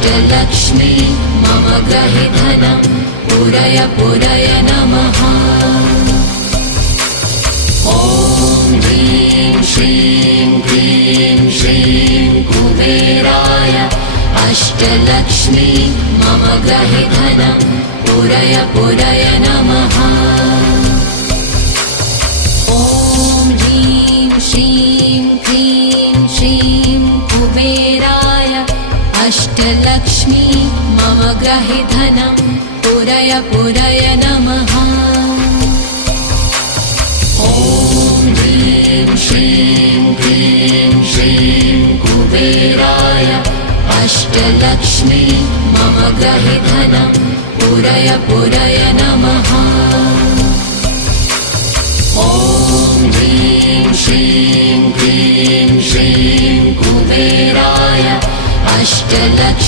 अष्टलक्ष्मी मम गृहे धनं पूरय पूरय नमः। ॐ ह्रीं श्रीं क्लीं श्रीं कुबेराय अष्टलक्ष्मी मम गृहे धनं पूरय पूरय नमः। ॐ ह्रीं श्रीं क्लीं श्रीं कुबेराय अष्टलक्ष्मी मम गृहे धनं पूरय पूरय नमः। ॐ ह्रीं श्रीं क्लीं श्रीं कुबेराय अष्टलक्ष्मी मम गृहे धनं पूरय पूरय नमः। ॐ ह्रीं श्रीं क्लीं श्रीं कुबेराय अष्टलक्ष्मी